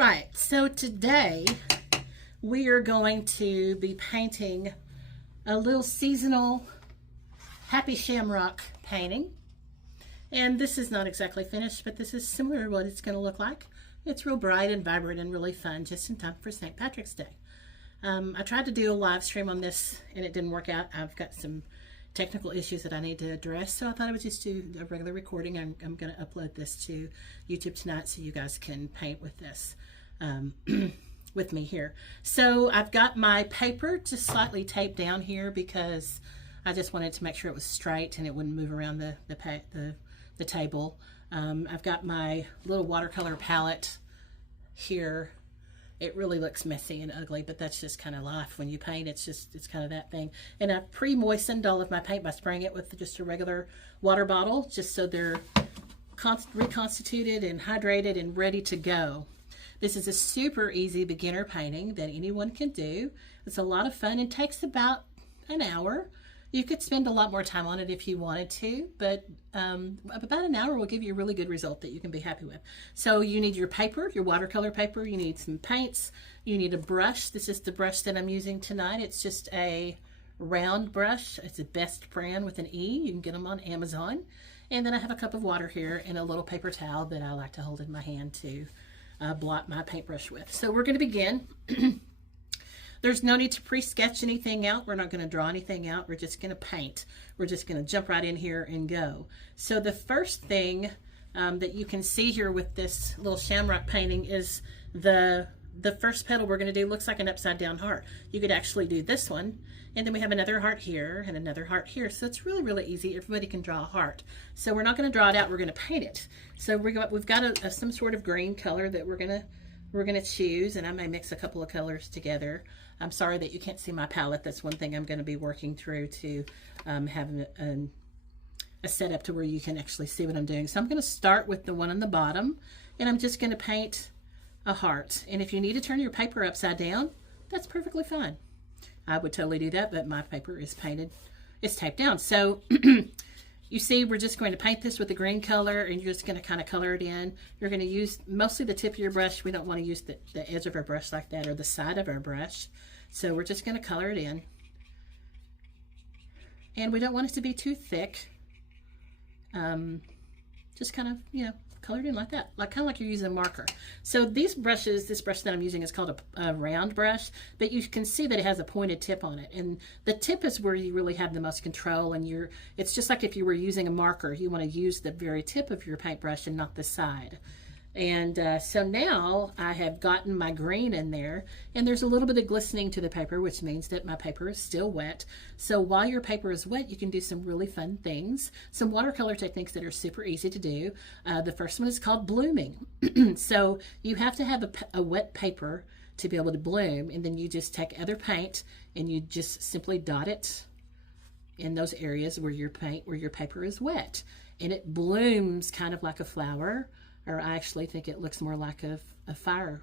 right, so today we are going to be painting a little seasonal Happy Shamrock painting. And this is not exactly finished, but this is similar to what it's going to look like. It's real bright and vibrant and really fun, just in time for St. Patrick's Day. I tried to do a live stream on this and it didn't work out. I've got some technical issues that I need to address, so I thought I would just do a regular recording. I'm going to upload this to YouTube tonight so you guys can paint with this with me here. So I've got my paper just slightly taped down here because I just wanted to make sure it was straight and it wouldn't move around the table. I've got my little watercolor palette here. It really looks messy and ugly, but that's just kind of life. When you paint, it's kind of that thing. And I've pre-moistened all of my paint by spraying it with just a regular water bottle, just so they're reconstituted and hydrated and ready to go. This is a super easy beginner painting that anyone can do. It's a lot of fun and takes about an hour. You could spend a lot more time on it if you wanted to, but about an hour will give you a really good result that you can be happy with. So you need your paper, your watercolor paper, you need some paints, you need a brush. This is the brush that I'm using tonight. It's just a round brush. It's a Best brand with an E. You can get them on Amazon. And then I have a cup of water here and a little paper towel that I like to hold in my hand to blot my paintbrush with. So we're going to begin. There's no need to pre-sketch anything out. We're not going to draw anything out. We're just going to paint. We're just going to jump right in here and go. So the first thing that you can see here with this little shamrock painting is the first petal we're going to do looks like an upside down heart. You could actually do this one, and then we have another heart here and another heart here. So it's really, really easy. Everybody can draw a heart. So we're not going to draw it out. We're going to paint it. So we've got some sort of green color that we're going to choose, and I may mix a couple of colors together. I'm sorry that you can't see my palette. That's one thing I'm going to be working through to have a setup to where you can actually see what I'm doing. So I'm going to start with the one on the bottom, and I'm just going to paint a heart. And if you need to turn your paper upside down, that's perfectly fine. I would totally do that, but my paper is painted, it's taped down. So you see, we're just going to paint this with the green color, and you're just going to kind of color it in. You're going to use mostly the tip of your brush. We don't want to use the edge of our brush like that, or the side of our brush. So we're just going to color it in. And we don't want it to be too thick. Just kind of, color it in like that, kind of like you're using a marker. So these brushes, this brush that I'm using is called a round brush, but you can see that it has a pointed tip on it, and the tip is where you really have the most control. And it's just like if you were using a marker, you want to use the very tip of your paintbrush and not the side. And so now I have gotten my green in there, and there's a little bit of glistening to the paper, which means that my paper is still wet. So while your paper is wet, you can do some really fun things, some watercolor techniques that are super easy to do. The first one is called blooming. So you have to have a wet paper to be able to bloom, and then you just take other paint and you just simply dot it in those areas where your paper is wet, and it blooms kind of like a flower. Or I actually think it looks more like a firecracker,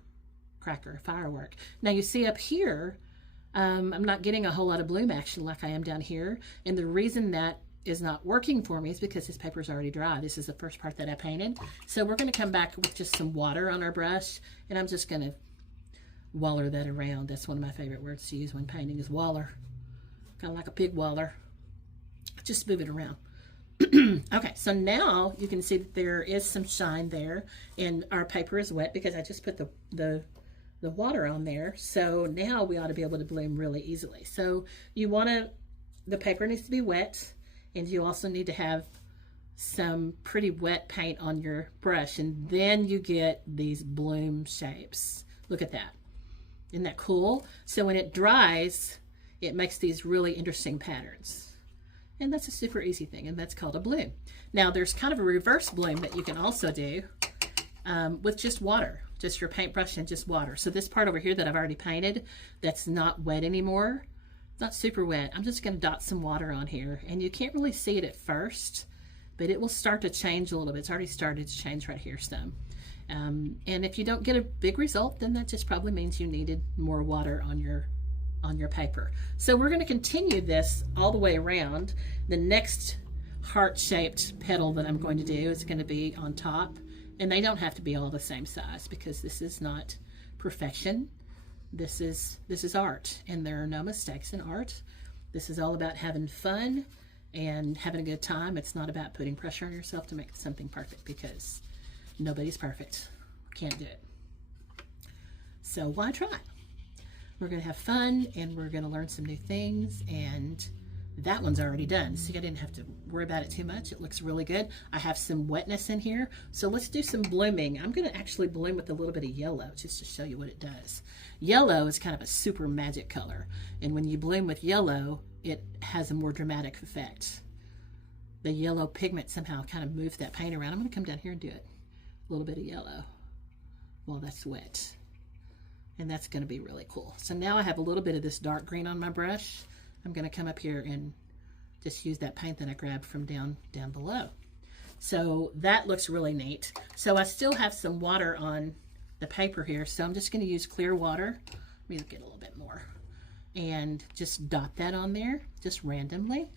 a firework. Now you see up here, I'm not getting a whole lot of bloom action like I am down here. And the reason that is not working for me is because this paper is already dry. This is the first part that I painted. So we're going to come back with just some water on our brush, and I'm just going to waller that around. That's one of my favorite words to use when painting is waller. Kind of like a pig waller. Just move it around. Okay, so now you can see that there is some shine there, and our paper is wet because I just put the water on there. So now we ought to be able to bloom really easily. So the paper needs to be wet, and you also need to have some pretty wet paint on your brush, and then you get these bloom shapes. Look at that. Isn't that cool? So when it dries, it makes these really interesting patterns. And that's a super easy thing, and that's called a bloom. Now there's kind of a reverse bloom that you can also do with just water, just your paintbrush and just water. So this part over here that I've already painted, that's not wet anymore, not super wet. I'm just going to dot some water on here, and you can't really see it at first, but it will start to change a little bit. It's already started to change right here some. And if you don't get a big result, then that just probably means you needed more water on your paper. So we're going to continue this all the way around. The next heart-shaped petal that I'm going to do is going to be on top, and they don't have to be all the same size because this is not perfection. This is art, and there are no mistakes in art. This is all about having fun and having a good time. It's not about putting pressure on yourself to make something perfect, because nobody's perfect. Can't do it. So why try? We're going to have fun, and we're going to learn some new things, and that one's already done. See, I didn't have to worry about it too much. It looks really good. I have some wetness in here. So let's do some blooming. I'm going to actually bloom with a little bit of yellow just to show you what it does. Yellow is kind of a super magic color. And when you bloom with yellow, it has a more dramatic effect. The yellow pigment somehow kind of moves that paint around. I'm going to come down here and do it. A little bit of yellow while that's wet. And that's going to be really cool. So now I have a little bit of this dark green on my brush. I'm going to come up here and just use that paint that I grabbed from down below. So that looks really neat. So I still have some water on the paper here, so I'm just going to use clear water. Let me get a little bit more. And just dot that on there, just randomly.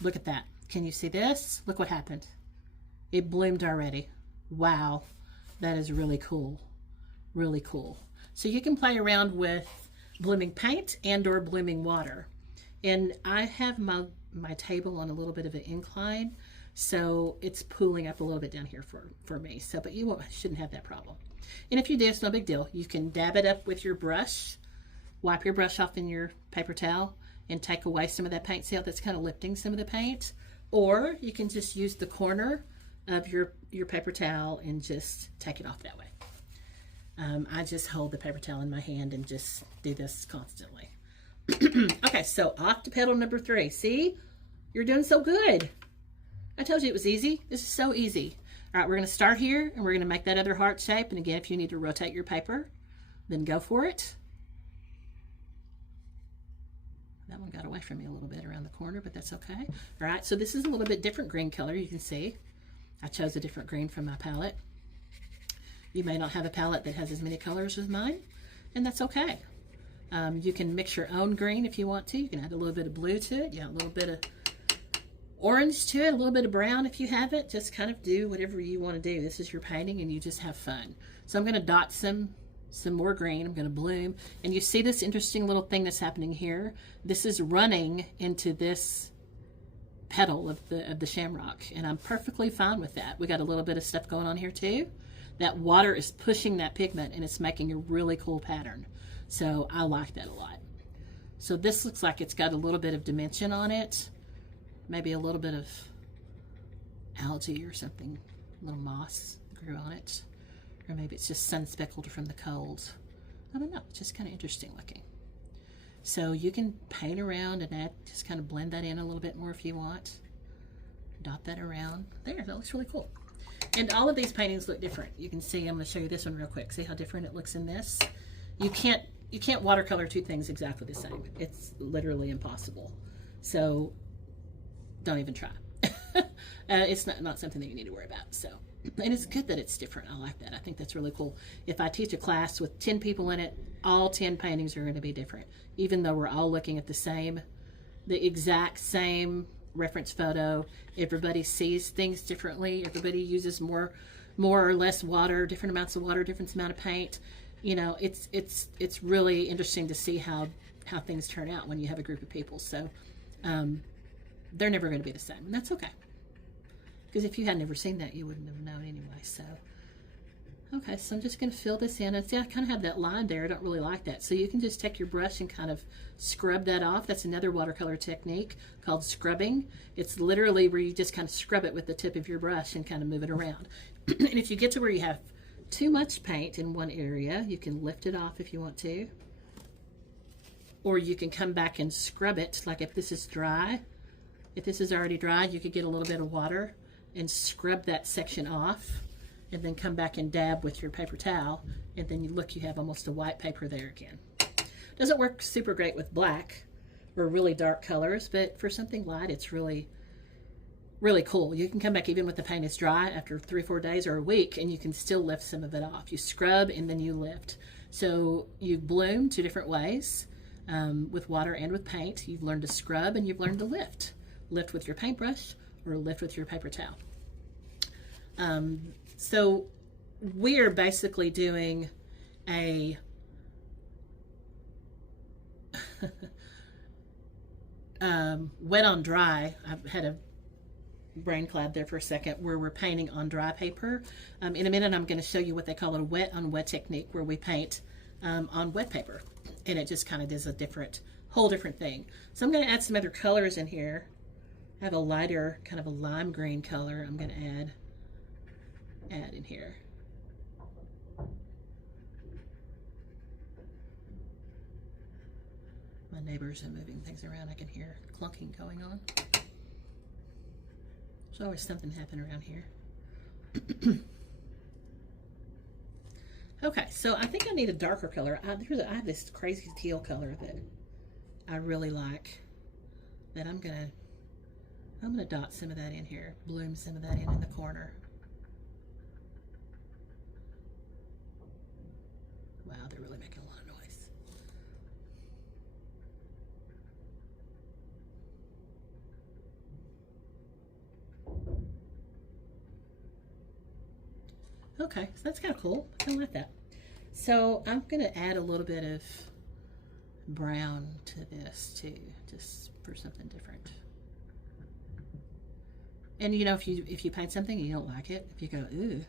Look at that. Can you see this? Look what happened. It bloomed already. Wow, that is really cool. Really cool. So you can play around with blooming paint and or blooming water. And I have my table on a little bit of an incline, so it's pooling up a little bit down here for me. So, but you shouldn't have that problem. And if you do, it's no big deal. You can dab it up with your brush, wipe your brush off in your paper towel, and take away some of that paint. See how that's kind of lifting some of the paint? Or you can just use the corner of your paper towel and just take it off that way. I just hold the paper towel in my hand and just do this constantly. Okay, so off to petal number 3. See? You're doing so good. I told you it was easy. This is so easy. All right, we're going to start here, and we're going to make that other heart shape. And again, if you need to rotate your paper, then go for it. That one got away from me a little bit around the corner, but that's okay. All right, so this is a little bit different green color. You can see I chose a different green from my palette. You may not have a palette that has as many colors as mine, and that's okay. You can mix your own green if you want to. You can add a little bit of blue to it. Yeah, a little bit of orange to it, a little bit of brown if you have it. Just kind of do whatever you want to do. This is your painting, and you just have fun. So I'm going to dot some more green. I'm going to bloom. And you see this interesting little thing that's happening here? This is running into this petal of the shamrock, and I'm perfectly fine with that. We got a little bit of stuff going on here too. That water is pushing that pigment, and it's making a really cool pattern. So I like that a lot. So this looks like it's got a little bit of dimension on it. Maybe a little bit of algae or something, a little moss grew on it. Or maybe it's just sun speckled from the cold. I don't know, it's just kind of interesting looking. So you can paint around and add, just kind of blend that in a little bit more if you want. Dot that around. There, that looks really cool. And all of these paintings look different. You can see, I'm going to show you this one real quick. See how different it looks in this? You can't watercolor two things exactly the same. It's literally impossible. So don't even try. It's not something that you need to worry about. So, and it's good that it's different. I like that. I think that's really cool. If I teach a class with 10 people in it, all 10 paintings are going to be different, even though we're all looking at the exact same reference photo. Everybody sees things differently. Everybody uses more or less water, different amounts of water, different amount of paint. You know, it's really interesting to see how things turn out when you have a group of people. So they're never going to be the same, and that's okay. Because if you had never seen that, you wouldn't have known anyway. So, okay, so I'm just going to fill this in. And see, I kind of have that line there. I don't really like that. So you can just take your brush and kind of scrub that off. That's another watercolor technique called scrubbing. It's literally where you just kind of scrub it with the tip of your brush and kind of move it around. And if you get to where you have too much paint in one area, you can lift it off if you want to. Or you can come back and scrub it. Like if this is dry, if this is already dry, you could get a little bit of water and scrub that section off, and then come back and dab with your paper towel, and then you have almost a white paper there again. Doesn't work super great with black or really dark colors, but for something light, it's really, really cool. You can come back even with the paint is dry after 3 or 4 days or a week, and you can still lift some of it off. You scrub and then you lift. So you bloom 2 different ways, with water and with paint. You've learned to scrub and you've learned to lift. Lift with your paintbrush or lift with your paper towel. So we are basically doing a wet on dry. I've had a brain cloud there for a second where we're painting on dry paper. In a minute I'm going to show you what they call a wet on wet technique, where we paint on wet paper, and it just kind of does a whole different thing. So I'm going to add some other colors in here. I have a lighter, kind of a lime green color I'm going to add in here. My neighbors are moving things around. I can hear clunking going on. There's always something happening around here. Okay, so I think I need a darker color. I have this crazy teal color that I really like, that I'm gonna dot some of that in here, bloom some of that in the corner. Wow, they're really making a lot of noise. Okay, so that's kind of cool. I kind of like that. So I'm going to add a little bit of brown to this too, just for something different. And you know, if you paint something and you don't like it, if you go, ooh,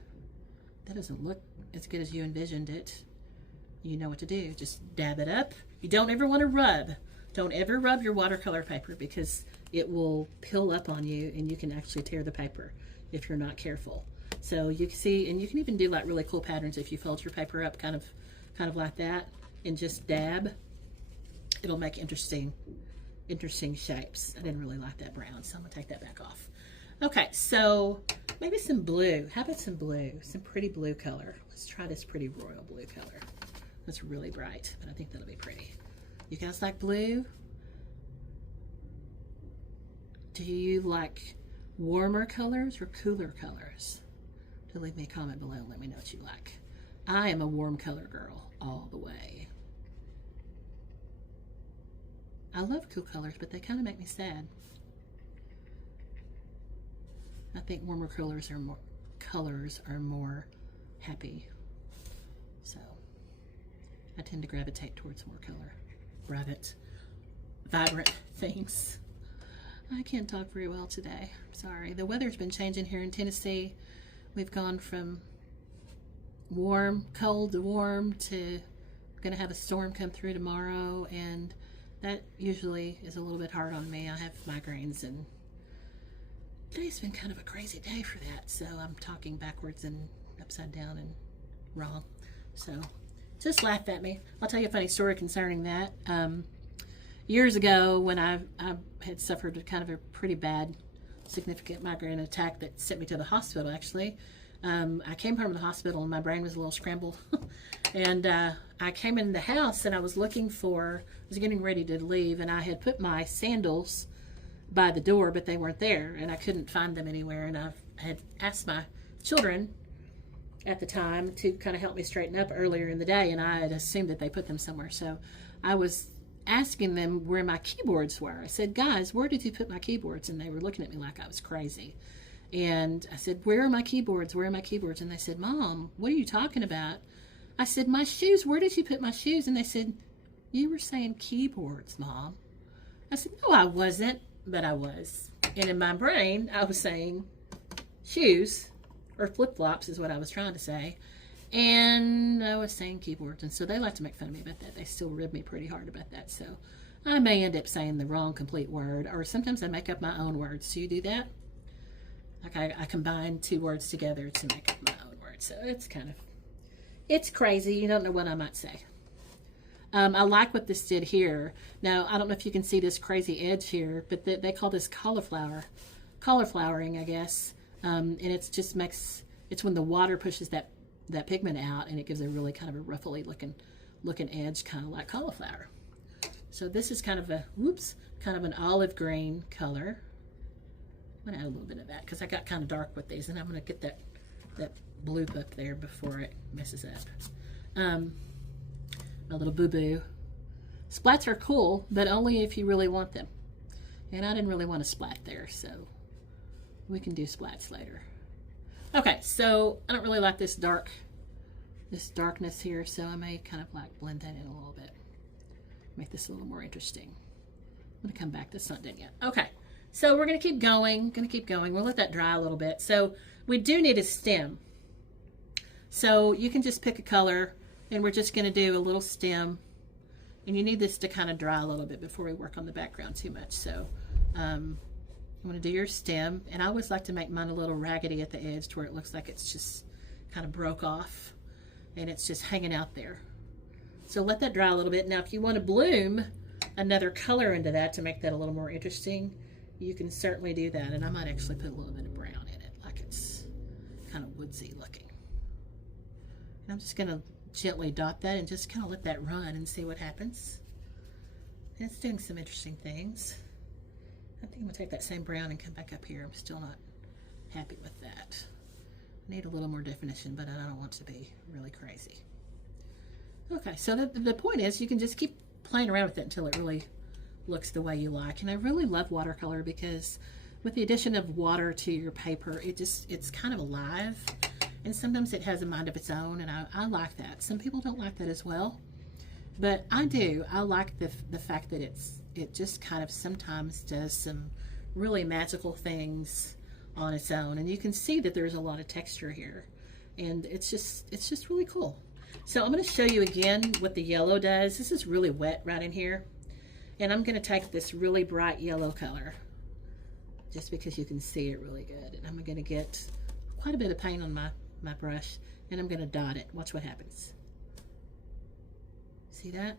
that doesn't look as good as you envisioned it, you know what to do. Just dab it up. You don't ever want to rub. Don't ever rub your watercolor paper, because it will pill up on you and you can actually tear the paper if you're not careful. So you can see, and you can even do like really cool patterns if you fold your paper up kind of like that and just dab. It'll make interesting shapes. I didn't really like that brown, so I'm gonna take that back off. Okay, so maybe some blue. How about some blue? Some pretty blue color. Let's try this pretty royal blue color. That's really bright, but I think that'll be pretty. You guys like blue? Do you like warmer colors or cooler colors? Leave me a comment below and let me know what you like. I am a warm color girl all the way. I love cool colors, but they kind of make me sad. I think warmer colors are more happy. So I tend to gravitate towards more color, vibrant things. I can't talk very well today. Sorry. The weather's been changing here in Tennessee. We've gone from cold to warm to going to have a storm come through tomorrow, and that usually is a little bit hard on me. I have migraines, and today's been kind of a crazy day for that, so I'm talking backwards and upside down and wrong. So just laugh at me. I'll tell you a funny story concerning that. Years ago, when I had suffered kind of a pretty bad significant migraine attack that sent me to the hospital, actually. I came home from the hospital and my brain was a little scrambled. And I came in the house and I was getting ready to leave, and I had put my sandals by the door, but they weren't there and I couldn't find them anywhere. And I had asked my children at the time to kind of help me straighten up earlier in the day, and I had assumed that they put them somewhere. So I was asking them where my keyboards were. I said, guys, where did you put my keyboards? And they were looking at me like I was crazy. And I said, where are my keyboards? Where are my keyboards? And they said, Mom, what are you talking about? I said, my shoes, where did you put my shoes? And they said, you were saying keyboards, Mom. I said, no, I wasn't, but I was. And in my brain, I was saying shoes, or flip-flops is what I was trying to say. And I was saying keyboards, and so they like to make fun of me about that. They still rib me pretty hard about that. So I may end up saying the wrong complete word, or sometimes I make up my own words. Do you do that? Like I combine two words together to make up my own words. So it's crazy. You don't know what I might say. I like what this did here. Now, I don't know if you can see this crazy edge here, but they call this cauliflowering, I guess. And it's when the water pushes that pigment out, and it gives a really kind of a ruffly looking edge, kind of like cauliflower. So this is kind of an olive green color. I'm gonna add a little bit of that because I got kind of dark with these, and I'm gonna get that bloop up there before it messes up. A little boo-boo. Splats are cool, but only if you really want them. And I didn't really want to splat there, so we can do splats later. Okay, so I don't really like this dark this darkness here, so I may kind of like blend that in a little bit. Make this a little more interesting. I'm gonna come back, that's not done yet. Okay, so we're gonna keep going, We'll let that dry a little bit. So we do need a stem. So you can just pick a color, and we're just gonna do a little stem. And you need this to kind of dry a little bit before we work on the background too much. So you want to do your stem, and I always like to make mine a little raggedy at the edge to where it looks like it's just kind of broke off and it's just hanging out there. So let that dry a little bit. Now if you want to bloom another color into that to make that a little more interesting, you can certainly do that. And I might actually put a little bit of brown in it, like it's kind of woodsy looking. And I'm just going to gently dot that and just kind of let that run and see what happens. And it's doing some interesting things. I think I'm going to take that same brown and come back up here. I'm still not happy with that. I need a little more definition, but I don't want to be really crazy. Okay, so the point is you can just keep playing around with it until it really looks the way you like. And I really love watercolor because with the addition of water to your paper, it's kind of alive. And sometimes it has a mind of its own, and I like that. Some people don't like that as well, but I do. I like the fact that it just kind of sometimes does some really magical things on its own, and you can see that there's a lot of texture here, and it's just really cool. So I'm going to show you again what the yellow does. This is really wet right in here, and I'm going to take this really bright yellow color just because you can see it really good, and I'm going to get quite a bit of paint on my brush, and I'm going to dot it. Watch what happens. See that?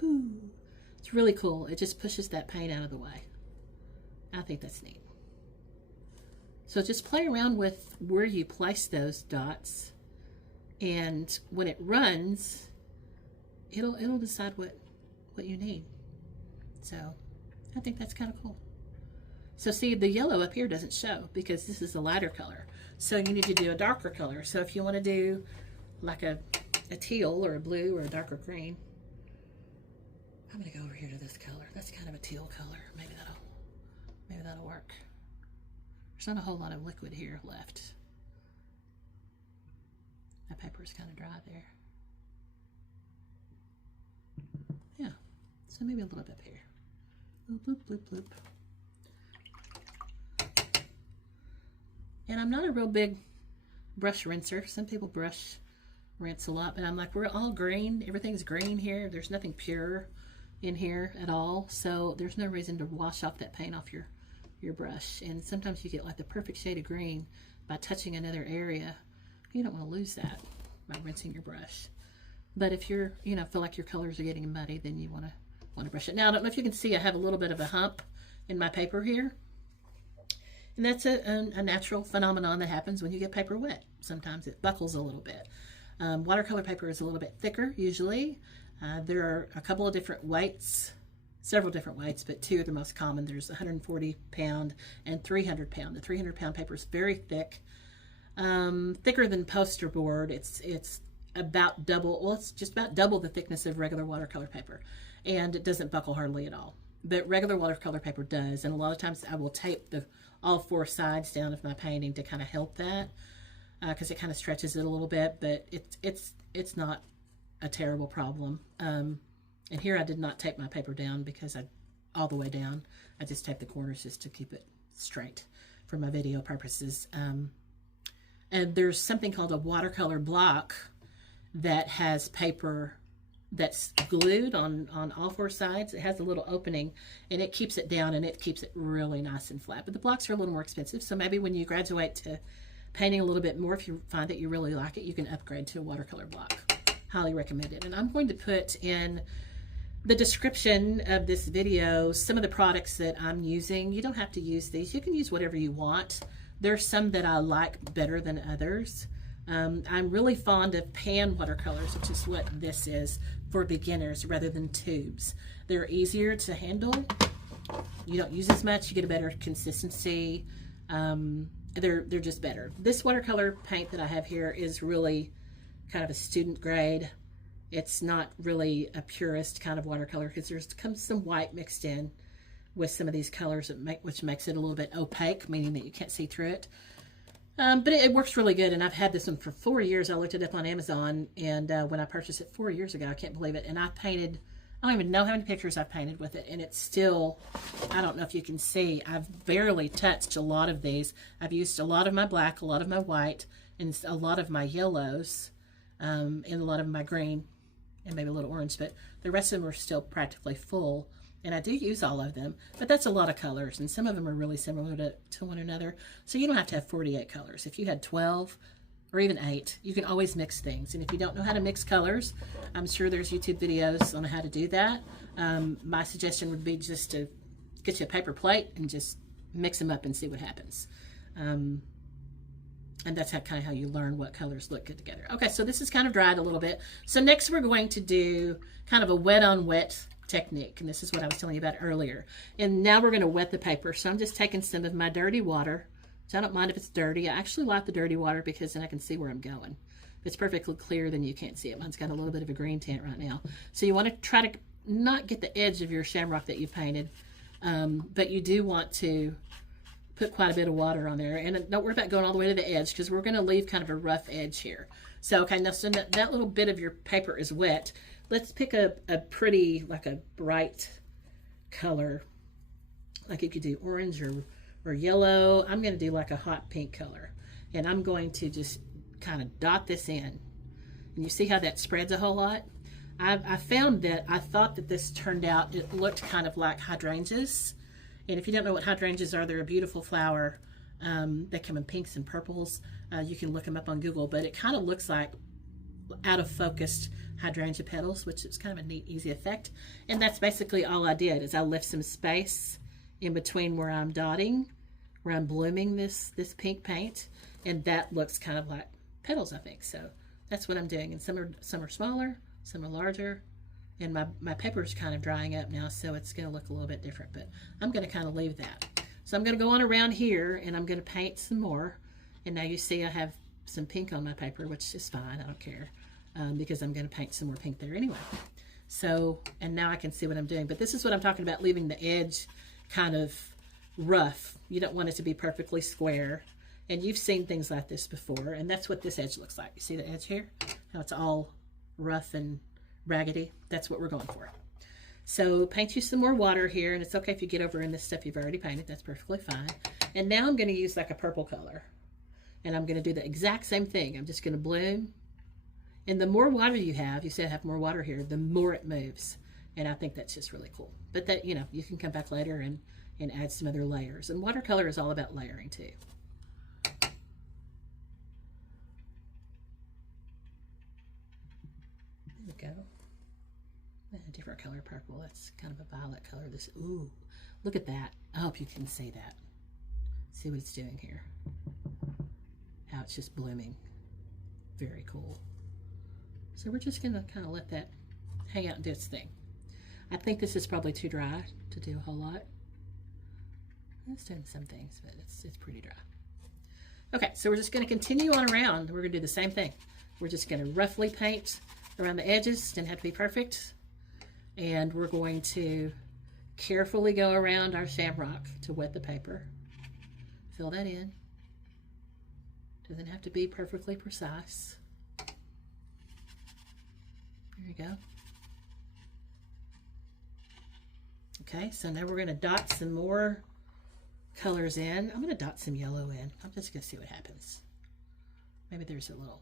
Boo! It's really cool. It just pushes that paint out of the way. I think that's neat. So just play around with where you place those dots, and when it runs, it'll decide what you need. So I think that's kind of cool. So see, the yellow up here doesn't show because this is a lighter color. So you need to do a darker color. So if you want to do like a teal or a blue or a darker green, I'm going to go over here to this color. That's kind of a teal color. Maybe that'll work. There's not a whole lot of liquid here left. My paper is kind of dry there. Yeah, so maybe a little bit up here. Bloop, bloop, bloop, bloop. And I'm not a real big brush rinser. Some people rinse a lot, but I'm like, we're all green. Everything's green here. There's nothing pure in here at all. So there's no reason to wash off that paint off your brush. And sometimes you get like the perfect shade of green by touching another area. You don't want to lose that by rinsing your brush. But if you're, feel like your colors are getting muddy, then you want to brush it. Now, I don't know if you can see, I have a little bit of a hump in my paper here. And that's a natural phenomenon that happens when you get paper wet. Sometimes it buckles a little bit. Watercolor paper is a little bit thicker usually. There are a couple of different weights, several different weights, but two are the most common. There's 140 pound and 300 pound. The 300 pound paper is very thick, thicker than poster board. It's about double, well, it's just about double the thickness of regular watercolor paper, and it doesn't buckle hardly at all. But regular watercolor paper does, and a lot of times I will tape all four sides down of my painting to kind of help that, because it kind of stretches it a little bit, but it's not a terrible problem. And here I did not tape my paper down because all the way down. I just taped the corners just to keep it straight for my video purposes. And there's something called a watercolor block that has paper that's glued on all four sides. It has a little opening, and it keeps it down, and it keeps it really nice and flat. But the blocks are a little more expensive, so maybe when you graduate to painting a little bit more, if you find that you really like it, you can upgrade to a watercolor block. Highly recommend it. And I'm going to put in the description of this video some of the products that I'm using. You don't have to use these. You can use whatever you want. There's some that I like better than others. I'm really fond of pan watercolors, which is what this is for beginners, rather than tubes. They're easier to handle. You don't use as much. You get a better consistency. They're just better. This watercolor paint that I have here is really kind of a student grade. It's not really a purist kind of watercolor because there's comes some white mixed in with some of these colors which makes it a little bit opaque, meaning that you can't see through it. But it works really good, and I've had this one for 4 years. I looked it up on Amazon, and when I purchased it 4 years ago, I can't believe it. And I don't even know how many pictures I've painted with it, and it's still, I don't know if you can see, I've barely touched a lot of these. I've used a lot of my black, a lot of my white, and a lot of my yellows, and a lot of my green, and maybe a little orange, but the rest of them are still practically full. And I do use all of them, but that's a lot of colors, and some of them are really similar to one another. So you don't have to have 48 colors. If you had 12 or even 8, you can always mix things. And if you don't know how to mix colors, I'm sure there's YouTube videos on how to do that. My suggestion would be just to get you a paper plate and just mix them up and see what happens. And that's kind of how you learn what colors look good together. Okay, so this is kind of dried a little bit. So next we're going to do kind of a wet on wet technique, and this is what I was telling you about earlier. And now we're going to wet the paper. So I'm just taking some of my dirty water. So I don't mind if it's dirty. I actually like the dirty water because then I can see where I'm going. If it's perfectly clear, then you can't see it. Mine's got a little bit of a green tint right now. So you want to try to not get the edge of your shamrock that you've painted, but you do want to put quite a bit of water on there. And don't worry about going all the way to the edge, because we're going to leave kind of a rough edge here. So, okay, now so that little bit of your paper is wet. Let's pick a pretty, like a bright color. Like you could do orange or yellow. I'm going to do like a hot pink color. And I'm going to just kind of dot this in. And you see how that spreads a whole lot? I found that I thought that this turned out, it looked kind of like hydrangeas. And if you don't know what hydrangeas are, they're a beautiful flower. They come in pinks and purples. You can look them up on Google, but it kind of looks like out of focused hydrangea petals, which is kind of a neat, easy effect. And that's basically all I did, is I left some space in between where I'm dotting, where I'm blooming this pink paint, and that looks kind of like petals, I think. So that's what I'm doing. And some are smaller, some are larger, and my paper is kind of drying up now, so it's going to look a little bit different, but I'm going to kind of leave that. So I'm going to go on around here, and I'm going to paint some more. And now you see I have some pink on my paper, which is fine. I don't care, because I'm going to paint some more pink there anyway. So, and now I can see what I'm doing. But this is what I'm talking about, leaving the edge kind of rough. You don't want it to be perfectly square. And you've seen things like this before, and that's what this edge looks like. You see the edge here? How it's all rough and raggedy? That's what we're going for. So paint you some more water here, and it's okay if you get over in this stuff you've already painted. That's perfectly fine. And now I'm going to use like a purple color. And I'm going to do the exact same thing. I'm just going to bloom. And the more water you see I have more water here, the more it moves. And I think that's just really cool. But that, you know, you can come back later and add some other layers. And watercolor is all about layering too. There we go. A different color purple. That's kind of a violet color. This, ooh, look at that. I hope you can see that. See what it's doing here. How it's just blooming. Very cool. So we're just going to kind of let that hang out and do its thing. I think this is probably too dry to do a whole lot. It's doing some things, but it's pretty dry. Okay, so we're just going to continue on around. We're going to do the same thing. We're just going to roughly paint around the edges. Didn't have to be perfect. And we're going to carefully go around our shamrock to wet the paper. Fill that in. Doesn't have to be perfectly precise. There you go. Okay, so now we're going to dot some more colors in. I'm going to dot some yellow in. I'm just going to see what happens. Maybe there's a little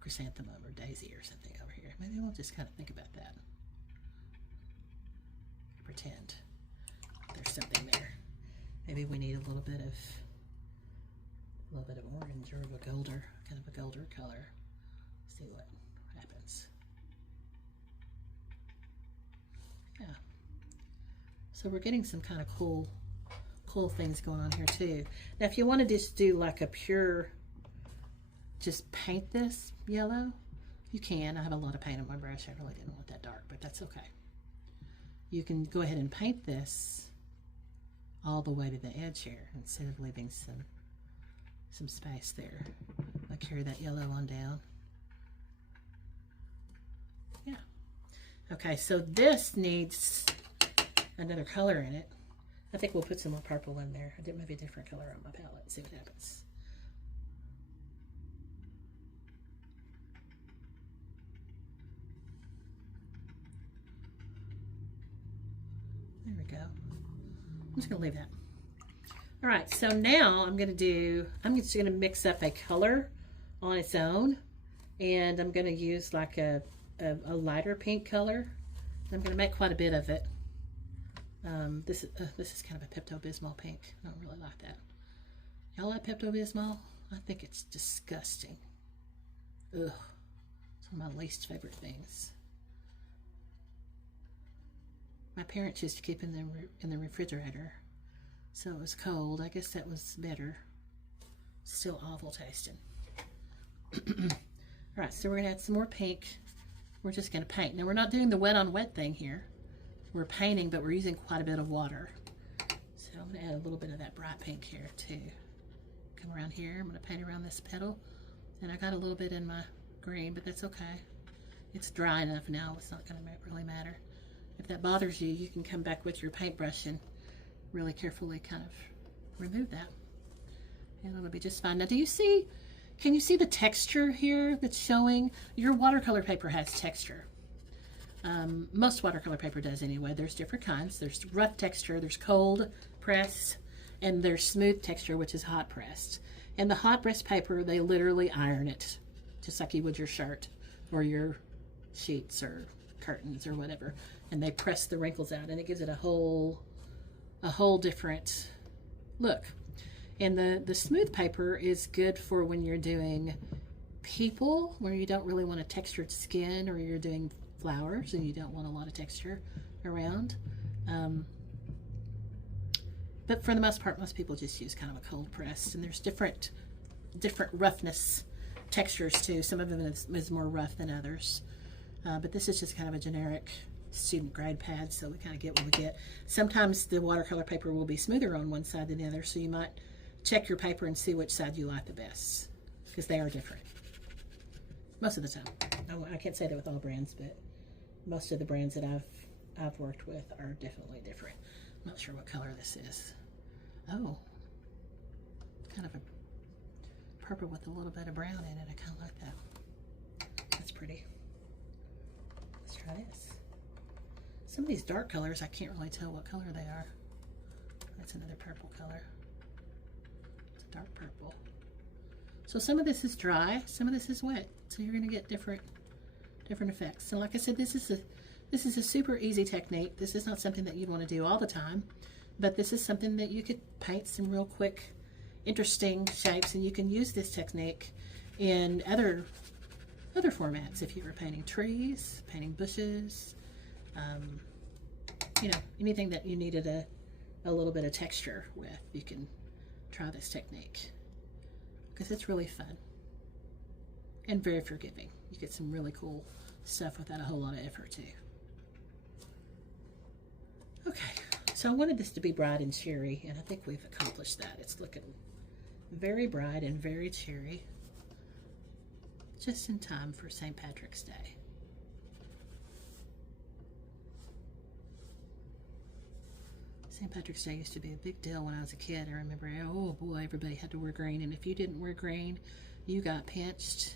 chrysanthemum or daisy or something over here. Maybe we'll just kind of think about that. Pretend there's something there. Maybe we need a little bit of orange or a golder, kind of a golder color. See what happens. Yeah. So we're getting some kind of cool things going on here too. Now, if you want to just do like a pure, just paint this yellow, you can. I have a lot of paint on my brush. I really didn't want that dark, but that's okay. You can go ahead and paint this all the way to the edge here instead of leaving some space there. I carry that yellow on down. Yeah. Okay, so this needs another color in it. I think we'll put some more purple in there. I did maybe a different color on my palette. See what happens. There we go. I'm just going to leave that. All right, so now I'm just going to mix up a color on its own. And I'm going to use like a lighter pink color. I'm going to make quite a bit of it. This is kind of a Pepto-Bismol pink. I don't really like that. Y'all like Pepto-Bismol? I think it's disgusting. Ugh. It's one of my least favorite things. My parents used to keep in the refrigerator, so it was cold. I guess that was better. Still awful tasting. All right, so we're gonna add some more pink. We're just gonna paint. Now we're not doing the wet on wet thing here. We're painting, but we're using quite a bit of water. So I'm gonna add a little bit of that bright pink here too. Come around here. I'm gonna paint around this petal, and I got a little bit in my green, but that's okay. It's dry enough now. It's not gonna really matter. If that bothers you, you can come back with your paintbrush and really carefully kind of remove that. And it'll be just fine. Now, can you see the texture here that's showing? Your watercolor paper has texture. Most watercolor paper does anyway. There's different kinds. There's rough texture, there's cold pressed, and there's smooth texture, which is hot pressed. And the hot pressed paper, they literally iron it, just like you would your shirt or your sheets or curtains or whatever. And they press the wrinkles out, and it gives it a whole different look. And the smooth paper is good for when you're doing people, where you don't really want a textured skin, or you're doing flowers and you don't want a lot of texture around. But for the most part, most people just use kind of a cold press, and there's different roughness textures too. Some of them is more rough than others. But this is just kind of a generic student grade pad, so we kind of get what we get. Sometimes the watercolor paper will be smoother on one side than the other, so you might check your paper and see which side you like the best, because they are different most of the time. I can't say that with all brands, but most of the brands that I've worked with are definitely different. I'm not sure what color this is. Oh, kind of a purple with a little bit of brown in it. I kind of like that. That's pretty. Let's try this. Some of these dark colors, I can't really tell what color they are. That's another purple color. It's a dark purple. So some of this is dry, some of this is wet. So you're going to get different effects. So like I said, this is a super easy technique. This is not something that you'd want to do all the time, but this is something that you could paint some real quick, interesting shapes, and you can use this technique in other formats. If you were painting trees, painting bushes, you know, anything that you needed a little bit of texture with, you can try this technique, because it's really fun and very forgiving. You get some really cool stuff without a whole lot of effort too. Okay, so I wanted this to be bright and cheery, and I think we've accomplished that. It's looking very bright and very cheery, just in time for St. Patrick's Day. St. Patrick's Day used to be a big deal when I was a kid. I remember, oh boy, everybody had to wear green, and if you didn't wear green, you got pinched.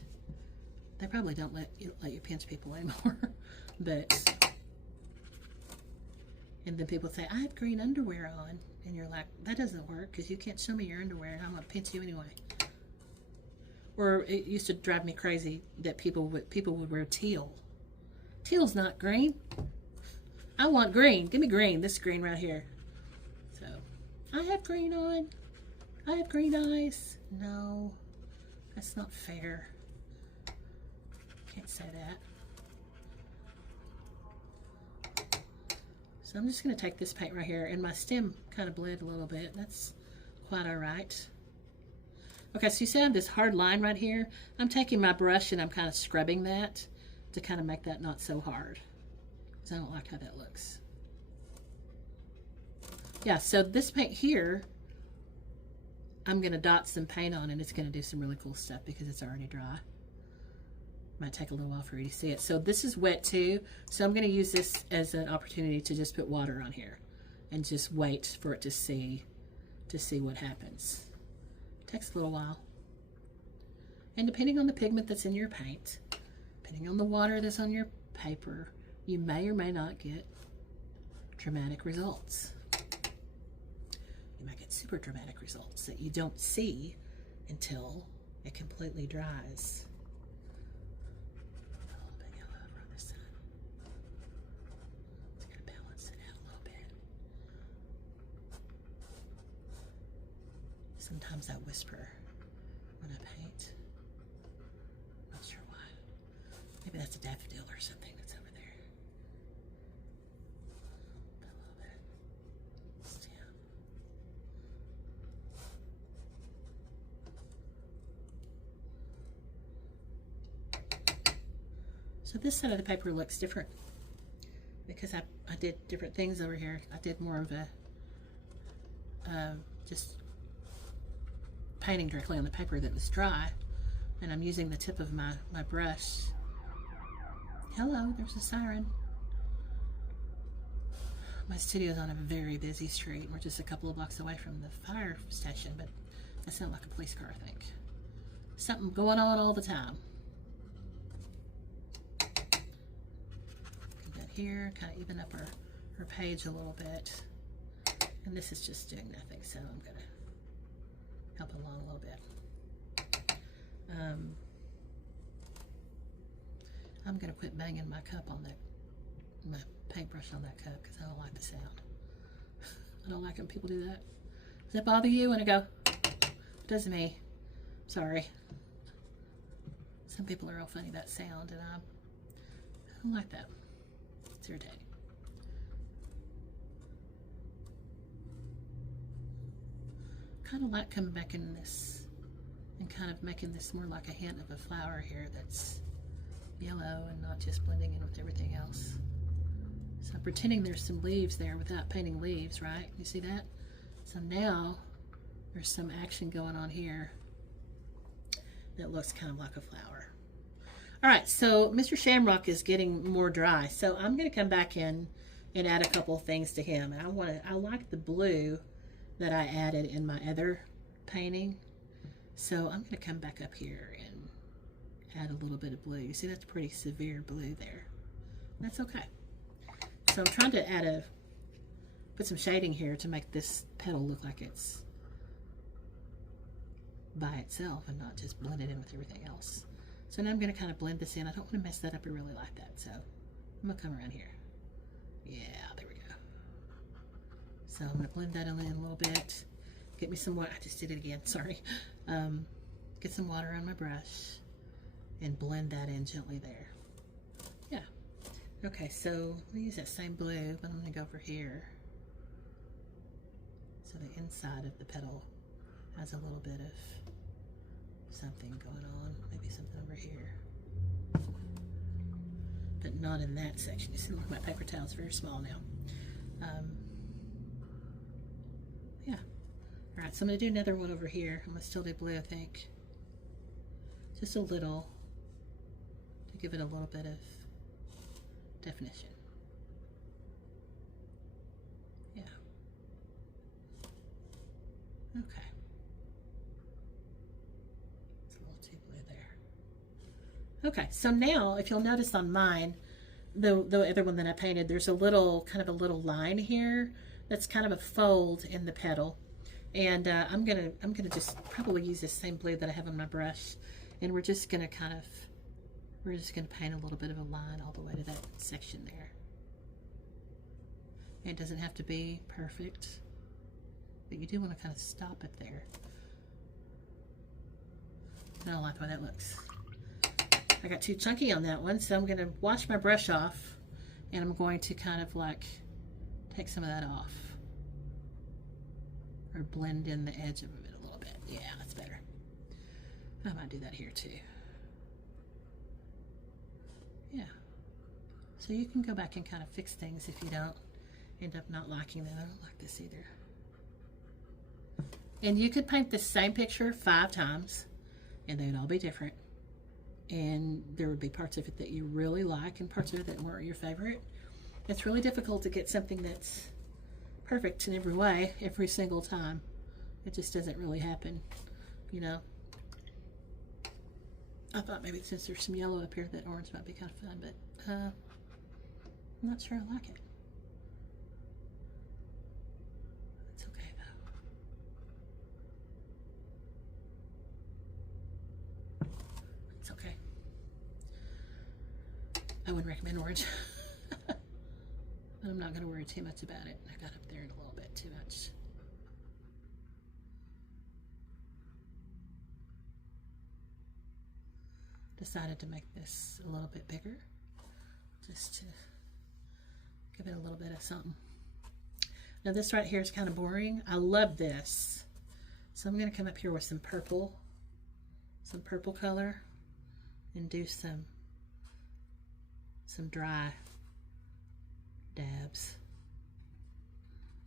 They probably don't let you pinch people anymore, but, and then people say, I have green underwear on, and you're like, that doesn't work, because you can't show me your underwear, and I'm going to pinch you anyway. Or it used to drive me crazy that people would wear teal. Teal's not green. I want green. Give me green. This green right here. So, I have green on. I have green eyes. No, that's not fair. Can't say that. So I'm just going to take this paint right here, and my stem kind of bled a little bit. That's quite all right. Okay, so you see I have this hard line right here. I'm taking my brush and I'm kind of scrubbing that to kind of make that not so hard, because I don't like how that looks. Yeah, so this paint here, I'm going to dot some paint on, and it's going to do some really cool stuff because it's already dry. Might take a little while for you to see it. So this is wet too, so I'm going to use this as an opportunity to just put water on here and just wait for it to see what happens. It takes a little while. And depending on the pigment that's in your paint, depending on the water that's on your paper, you may or may not get dramatic results. You might get super dramatic results that you don't see until it completely dries. A little bit yellow over on this side. Just gonna balance it out a little bit. Sometimes I whisper when I paint. Not sure why. Maybe that's a daffodil or something that's over there. A little bit. Stem. So this side of the paper looks different because I did different things over here. I did more of a just painting directly on the paper that was dry, and I'm using the tip of my brush. Hello, there's a siren. My studio's on a very busy street. We're just a couple of blocks away from the fire station, but that sounds like a police car, I think. Something going on all the time. Here, kind of even up her page a little bit, and this is just doing nothing, so I'm going to help along a little bit. I'm going to quit banging my cup on my paintbrush on that cup because I don't like the sound. I don't like when people do that. Does that bother you when I go? It does me. Sorry. Some people are real funny about sound, and I don't like that. It's irritating. Kind of like coming back in this and kind of making this more like a hint of a flower here that's yellow and not just blending in with everything else. So I'm pretending there's some leaves there without painting leaves, right? You see that? So now there's some action going on here that looks kind of like a flower. All right, so Mr. Shamrock is getting more dry, so I'm going to come back in and add a couple of things to him. And I like the blue that I added in my other painting, so I'm going to come back up here and add a little bit of blue. You see that's pretty severe blue there. That's okay. So I'm trying to put some shading here to make this petal look like it's by itself and not just blend it in with everything else. So now I'm going to kind of blend this in. I don't want to mess that up. I really like that. So I'm going to come around here. Yeah, there we go. So I'm going to blend that in a little bit. Get me some water. I just did it again. Sorry. Get some water on my brush and blend that in gently there. Yeah. Okay, so I'm going to use that same blue, but I'm going to go over here. So the inside of the petal has a little bit of something going on, maybe something over here, but not in that section. You see, look, my paper towel is very small now. Yeah. All right, so I'm going to do another one over here. I'm going to still do blue, I think. Just a little to give it a little bit of definition. Yeah. Okay. Okay, so now if you'll notice on mine, the other one that I painted, there's a little kind of a little line here that's kind of a fold in the petal, and I'm gonna just probably use the same blue that I have on my brush, and we're just gonna paint a little bit of a line all the way to that section there. It doesn't have to be perfect, but you do want to kind of stop it there. I don't like the way that looks. I got too chunky on that one, so I'm going to wash my brush off, and I'm going to kind of like take some of that off, or blend in the edge of it a little bit. Yeah, that's better. I might do that here too. Yeah. So you can go back and kind of fix things if you don't end up not liking them. I don't like this either. And you could paint the same picture 5 times, and they'd all be different. And there would be parts of it that you really like and parts of it that weren't your favorite. It's really difficult to get something that's perfect in every way every single time. It just doesn't really happen, you know. I thought maybe since there's some yellow up here that orange might be kind of fun, but I'm not sure I like it. It's okay though. It's okay. I wouldn't recommend orange. But I'm not going to worry too much about it. I got up there a little bit too much. Decided to make this a little bit bigger, just to give it a little bit of something. Now this right here is kind of boring. I love this. So I'm going to come up here with some purple color, and do some dry dabs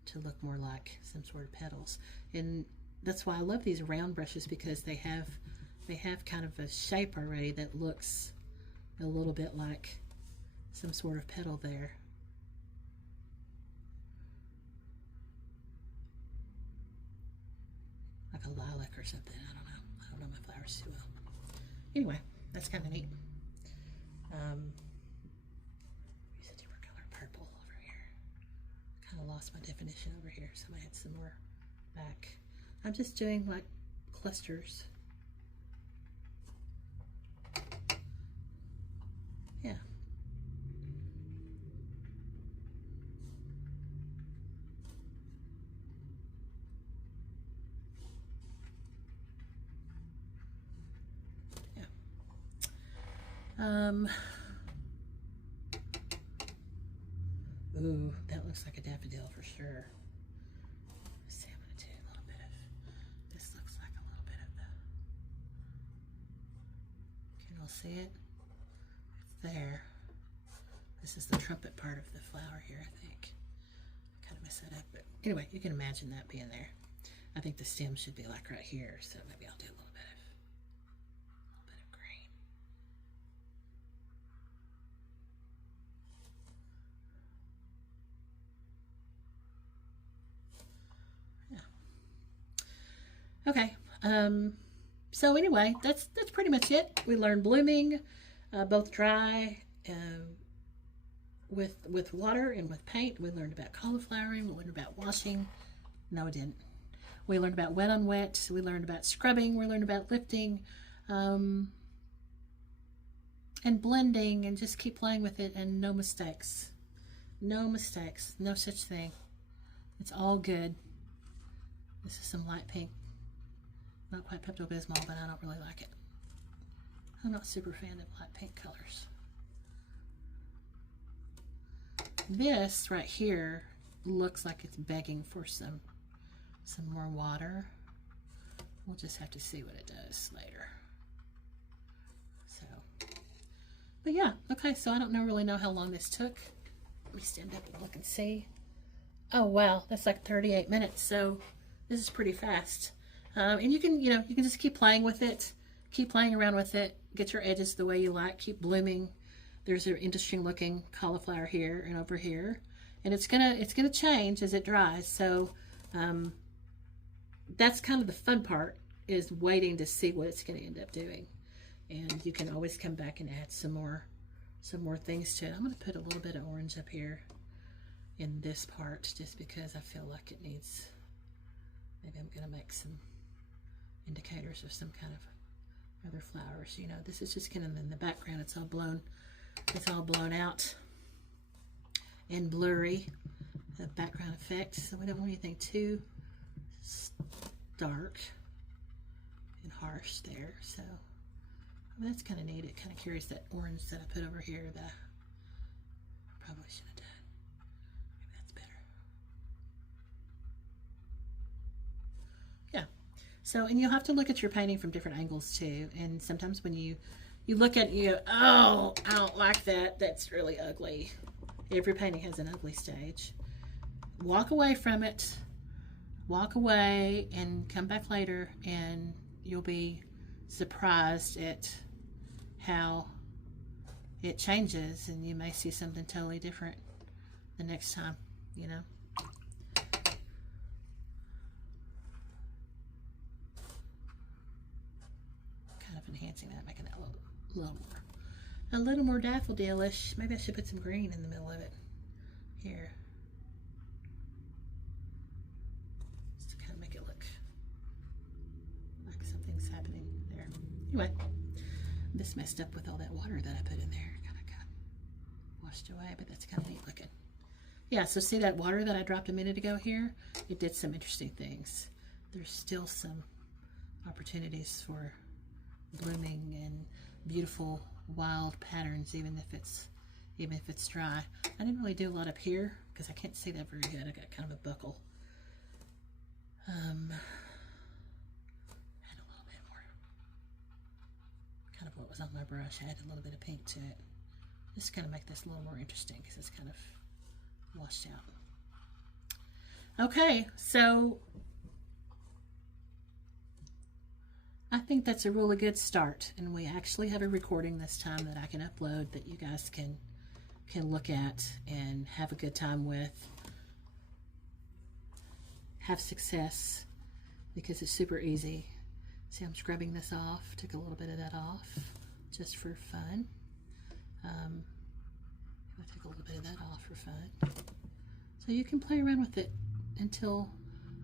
to look more like some sort of petals. And that's why I love these round brushes, because they have kind of a shape already that looks a little bit like some sort of petal there. Like a lilac or something. I don't know my flowers too well. Anyway, that's kind of neat. Use a different color, purple over here. Kind of lost my definition over here, so I had some more back. I'm just doing like clusters. Yeah. Yeah. Ooh, that looks like a daffodil for sure. Let's see, I'm going to do a little bit of, this looks like a little bit of the, can you all see it? It's there. This is the trumpet part of the flower here, I think. I kind of messed that up, but anyway, you can imagine that being there. I think the stem should be like right here, so maybe I'll do a little bit of green. Yeah. Okay. So anyway, that's pretty much it. We learned blooming, both dry, with water and with paint. We learned about cauliflowering. We learned about washing. No, we didn't. We learned about wet on wet. We learned about scrubbing. We learned about lifting, and blending, and just keep playing with it, and no mistakes. No mistakes. No such thing. It's all good. This is some light pink. Not quite Pepto-Bismol, but I don't really like it. I'm not super fan of light pink colors. This right here looks like it's begging for some more water. We'll just have to see what it does later. So, but yeah, okay, so I don't really know how long this took. Let me stand up and look and see. Oh wow, that's like 38 minutes, so this is pretty fast. And you can just keep playing with it, keep playing around with it, get your edges the way you like, keep blooming. There's an interesting looking cauliflower here and over here, and it's gonna change as it dries. So that's kind of the fun part, is waiting to see what it's gonna end up doing. And you can always come back and add some more things to it. I'm gonna put a little bit of orange up here in this part, just because I feel like it needs. Maybe I'm gonna make some indicators of some kind of other flowers. You know, this is just kind of in the background. It's all blown out and blurry, the background effect. So we don't want anything too dark and harsh there. So that's kind of neat. It kind of carries that orange that I put over here that I probably should have done. Maybe that's better. Yeah. So, and you'll have to look at your painting from different angles too. And sometimes when you look at it, you go, oh, I don't like that. That's really ugly. Every painting has an ugly stage. Walk away from it. Walk away and come back later, and you'll be surprised at how it changes, and you may see something totally different the next time, you know. enhancing that, making that a little more daffodilish. Maybe I should put some green in the middle of it here, just to kind of make it look like something's happening there. Anyway, this messed up with all that water that I put in there. Kind of got washed away, but that's kind of neat looking. Yeah, so see that water that I dropped a minute ago here? It did some interesting things. There's still some opportunities for blooming and beautiful wild patterns, even if it's dry. I didn't really do a lot up here because I can't see that very good. I got kind of a buckle. Add a little bit more. Kind of what was on my brush. I added a little bit of pink to it. Just kind of make this a little more interesting because it's kind of washed out. Okay, so I think that's a really good start, and we actually have a recording this time that I can upload that you guys can look at and have a good time with, have success, because it's super easy. See, I'm scrubbing this off, took a little bit of that off just for fun. I took a little bit of that off for fun. So you can play around with it until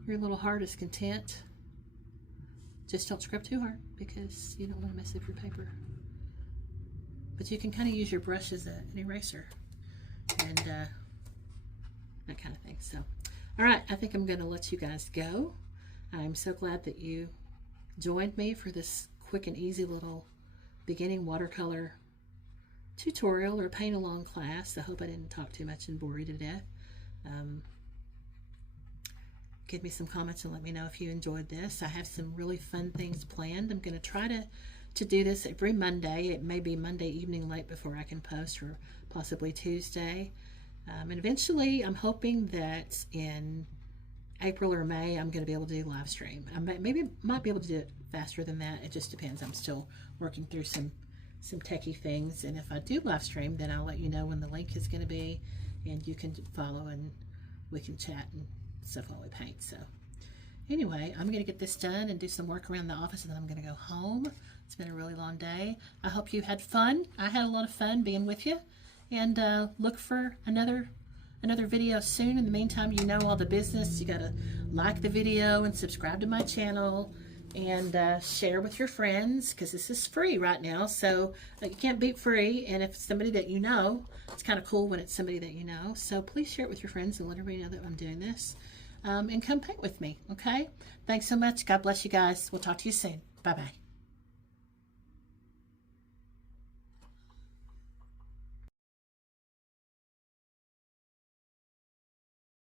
your little heart is content. Just don't scrub too hard because you don't want to mess up your paper. But you can kind of use your brush as an eraser and that kind of thing. So, all right, I think I'm going to let you guys go. I'm so glad that you joined me for this quick and easy little beginning watercolor tutorial or paint along class. I hope I didn't talk too much and bore you to death. Give me some comments and let me know if you enjoyed this. I have some really fun things planned. I'm going to try to do this every Monday. It may be Monday evening late before I can post, or possibly Tuesday. And eventually I'm hoping that in April or May I'm going to be able to do live stream. I might be able to do it faster than that. It just depends. I'm still working through some techie things, and if I do live stream, then I'll let you know when the link is going to be, and you can follow and we can chat and stuff while we paint. So anyway, I'm going to get this done and do some work around the office, and then I'm going to go home. It's been a really long day. I hope you had fun. I had a lot of fun being with you, and look for another video soon. In the meantime, you know all the business. You got to like the video and subscribe to my channel, and share with your friends, because this is free right now, so you can't beat free. And if it's somebody that you know, it's kind of cool when it's somebody that you know, so please share it with your friends and let everybody know that I'm doing this, and come paint with me. Okay, thanks so much. God bless you guys. We'll talk to you soon. Bye bye.